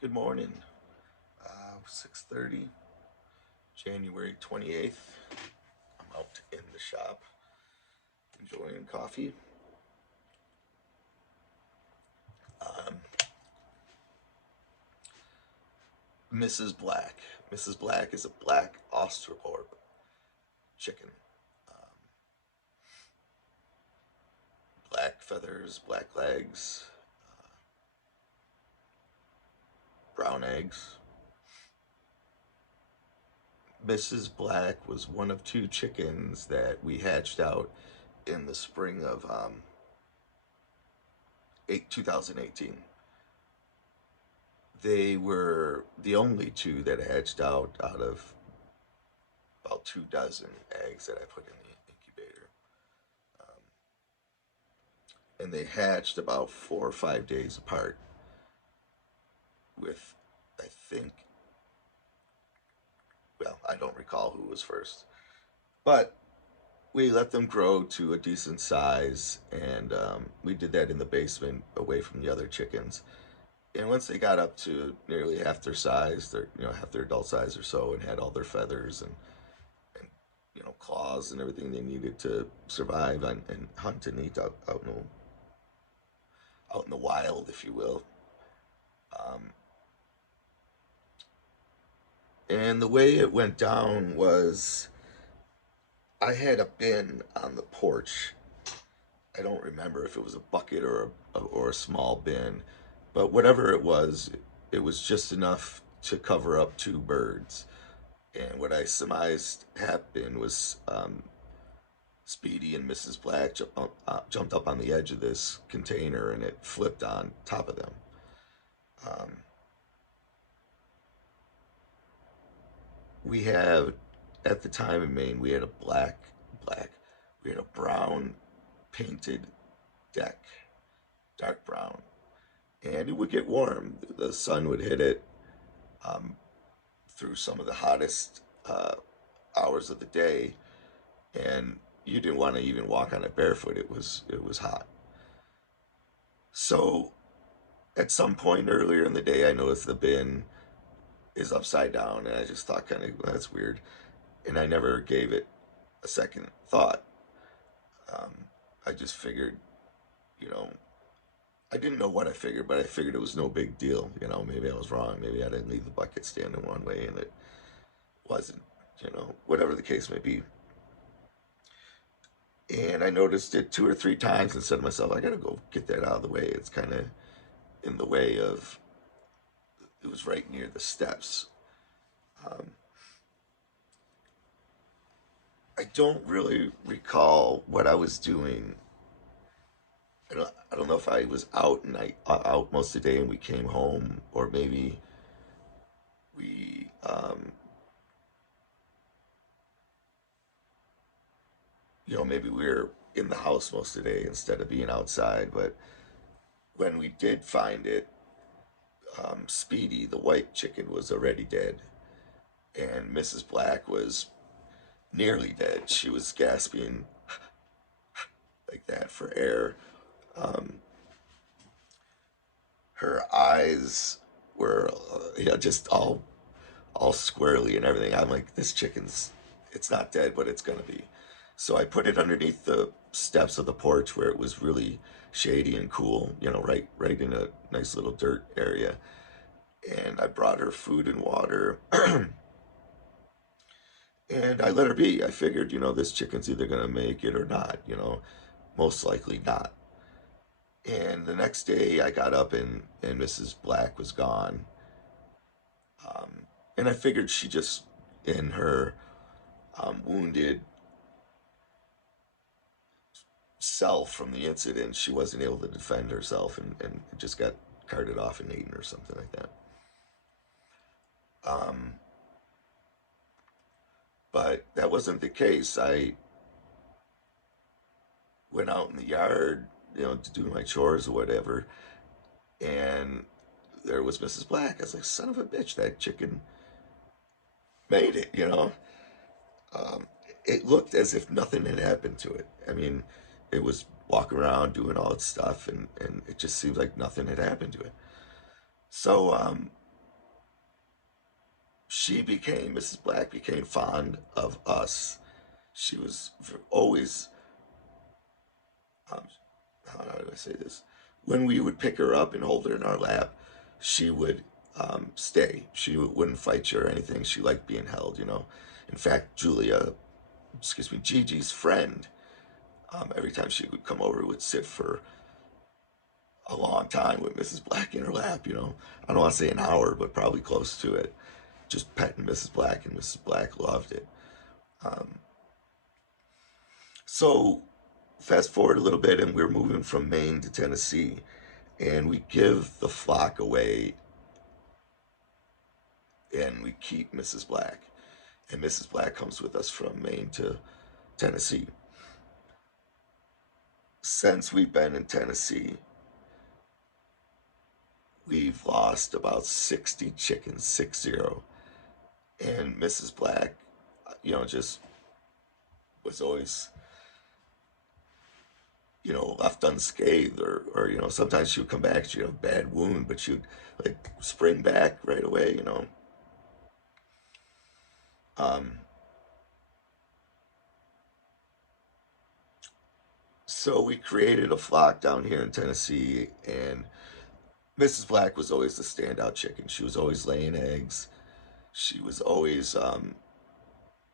Good morning. 6:30, January 28th. I'm out in the shop enjoying coffee. Um, Mrs. Black. Mrs. Black is a black Australorp chicken. Um, Black feathers, black legs, brown eggs. Mrs. Black was one of two chickens that we hatched out in the spring of 2018. They were the only two that hatched out of about 2 dozen eggs that I put in the incubator. Um, and they hatched about 4 or 5 days apart with, I think, well, I don't recall who was first. But we let them grow to a decent size, and we did that in the basement away from the other chickens. And once they got up to nearly half their size, half their adult size or so, and had all their feathers and claws and everything they needed to survive and hunt and eat out in the wild, if you will. Um, and the way it went down was I had a bin on the porch. I don't remember if it was a bucket or a small bin, but whatever it was just enough to cover up two birds. And what I surmised happened was Speedy and Mrs. Black jumped up on the edge of this container and it flipped on top of them. Um, we have at the time in Maine we had a black we had a brown painted deck, dark brown, and it would get warm. The sun would hit it um, through some of the hottest hours of the day, and you didn't want to even walk on it barefoot. It was hot. So at some point earlier in the day, I noticed the bin is upside down, and I just thought, kind of, well, that's weird, and I never gave it a second thought. Um, I just figured, you know, I didn't know what I figured, but I figured it was no big deal. Maybe I was wrong. Maybe I didn't leave the bucket standing one way and it wasn't, whatever the case may be. And I noticed it 2 or 3 times and said to myself, I gotta go get that out of the way. It's kind of in the way of, it was right near the steps. Um, I don't really recall what I was doing. I don't know if I was out most of the day and we came home, or maybe we maybe we were in the house most of the day instead of being outside. But when we did find it, Speedy, the white chicken, was already dead, and Mrs. Black was nearly dead. She was gasping like that for air. Um, her eyes were, just all squarely and everything. I'm like, this chicken's, it's not dead, but it's gonna be. So I put it underneath the steps of the porch where it was really shady and cool, right in a nice little dirt area. And I brought her food and water, and I let her be. I figured, this chicken's either gonna make it or not. Most likely not. And the next day, I got up and Mrs. Black was gone. And I figured she just, in her wounded self from the incident, she wasn't able to defend herself and just got carted off and eaten or something like that. Um, but that wasn't the case. I went out in the yard, to do my chores or whatever, and there was Mrs. Black. I was like, son of a bitch, that chicken made it. Um, it looked as if nothing had happened to it. I mean, it was walking around doing all its stuff, and it just seemed like nothing had happened to it. So Mrs. Black became fond of us. She was always, um, how do I say this? When we would pick her up and hold her in our lap, she would stay. She wouldn't fight you or anything. She liked being held, you know. In fact, Gigi's friend, every time she would come over, would sit for a long time with Mrs. Black in her lap, you know. I don't want to say an hour, but probably close to it. Just petting Mrs. Black, and Mrs. Black loved it. Um, so, fast forward a little bit, and we're moving from Maine to Tennessee, and we give the flock away, and we keep Mrs. Black. And Mrs. Black comes with us from Maine to Tennessee. Since we've been in Tennessee, we've lost about 60 chickens, 6-0. And Mrs. Black, just was always, left unscathed, or sometimes she would come back, she'd have a bad wound, but she'd like spring back right away. Um, so we created a flock down here in Tennessee, and Mrs. Black was always the standout chicken. She was always laying eggs. She was always,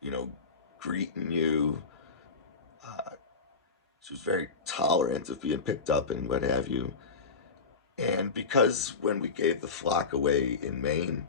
you know, greeting you. Uh, she was very tolerant of being picked up and what have you. And because when we gave the flock away in Maine,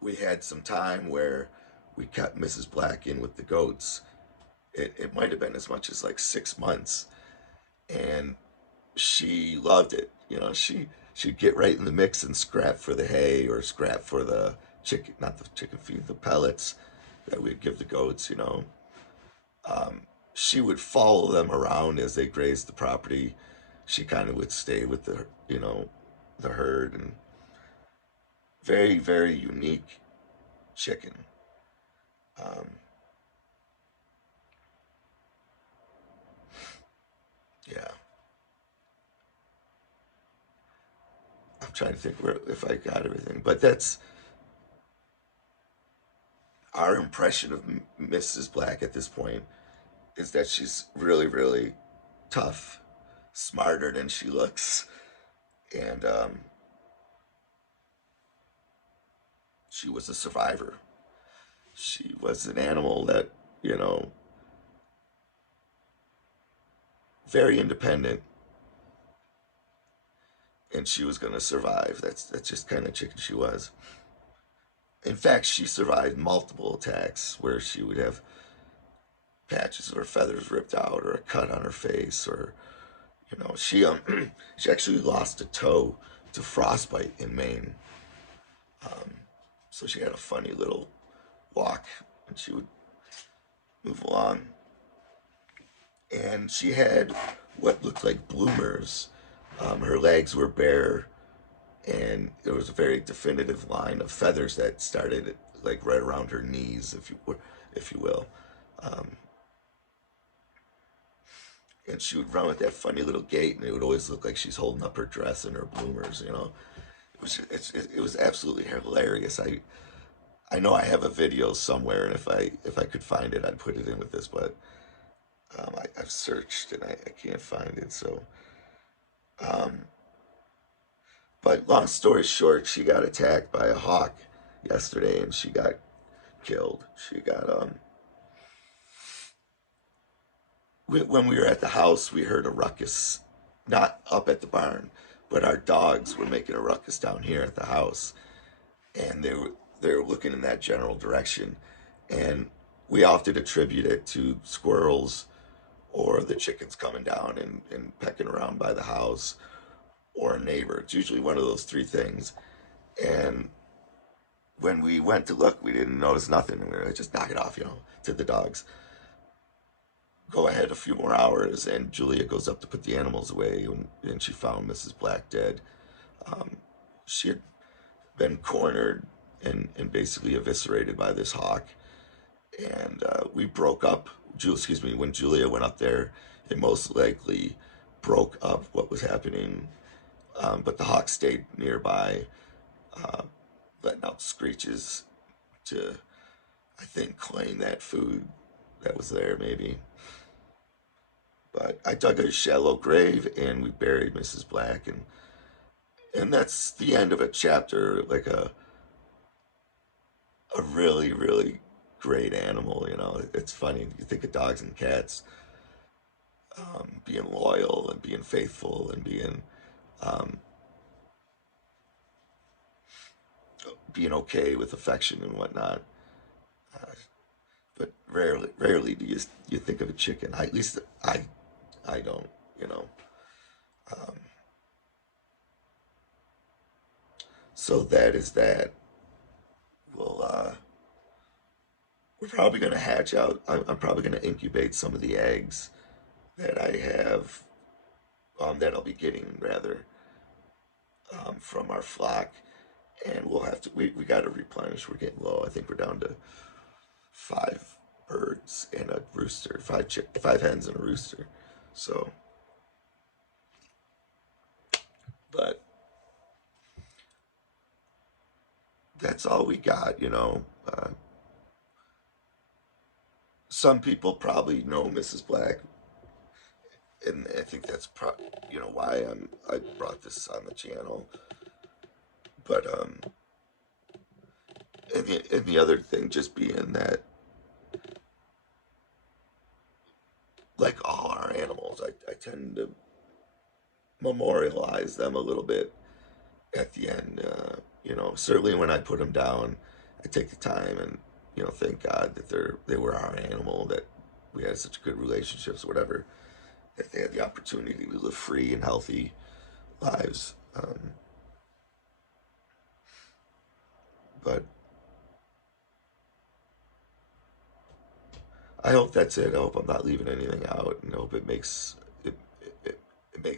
we had some time where we kept Mrs. Black in with the goats. It might have been as much as like 6 months. And she loved it. She'd get right in the mix and scrap for the hay or scrap for the chicken, not the chicken feed, the pellets that we'd give the goats. Um, she would follow them around as they grazed the property. She kind of would stay with the herd, and very, very unique chicken. Um, yeah, I'm trying to think if I got everything, but that's our impression of Mrs. Black at this point is that she's really, really tough, smarter than she looks, and she was a survivor. She was an animal that, you know, very independent, and she was going to survive. That's just kind of chicken she was. In fact, she survived multiple attacks where she would have patches of her feathers ripped out or a cut on her face, or she she actually lost a toe to frostbite in Maine. Um, so she had a funny little walk, and she would move along, and she had what looked like bloomers. Her legs were bare, and there was a very definitive line of feathers that started like right around her knees, if you will. Um, and she would run with that funny little gait, and it would always look like she's holding up her dress and her bloomers. It was absolutely hilarious. I know I have a video somewhere, and if I could find it, I'd put it in with this, but I've searched and I can't find it. So, um, but long story short, she got attacked by a hawk yesterday, and she got killed. When we were at the house, we heard a ruckus, not up at the barn, but our dogs were making a ruckus down here at the house, and they were looking in that general direction, and we often attribute it to squirrels or the chickens coming down and pecking around by the house or a neighbor. It's usually one of those three things. And when we went to look, we didn't notice nothing. And we were like, just knock it off, to the dogs. Go ahead a few more hours, and Julia goes up to put the animals away, and she found Mrs. Black dead. Um, she had been cornered and basically eviscerated by this hawk. And we broke up. Excuse me. When Julia went up there, it most likely broke up what was happening. But the hawk stayed nearby, uh, letting out screeches, to, I think, claim that food that was there, maybe. But I dug a shallow grave and we buried Mrs. Black, and that's the end of a chapter, like a really, really great animal. You know, it's funny. You think of dogs and cats being loyal and being faithful and um, being okay with affection and whatnot. Uh, but rarely do you think of a chicken. At least I don't. You know. Um, so that is that. We'll we're probably gonna hatch out. I'm probably gonna incubate some of the eggs that I have. That I'll be getting rather from our flock, and we'll have to. We got to replenish. We're getting low. I think we're down to 5 birds and a rooster, 5 hens and a rooster. So, but that's all we got. You know, some people probably know Mrs. Black, and I think that's why I brought this on the channel. But and the other thing just being that, like all our animals, I tend to memorialize them a little bit at the end. Certainly when I put them down, I take the time and thank God that they were our animal, that we had such good relationships, whatever, that they had the opportunity to live free and healthy lives. But I hope that's it. I hope I'm not leaving anything out, and I hope it makes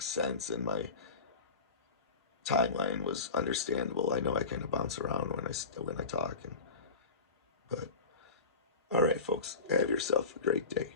sense, and my timeline was understandable. I know I kind of bounce around when I talk, but all right, folks, have yourself a great day.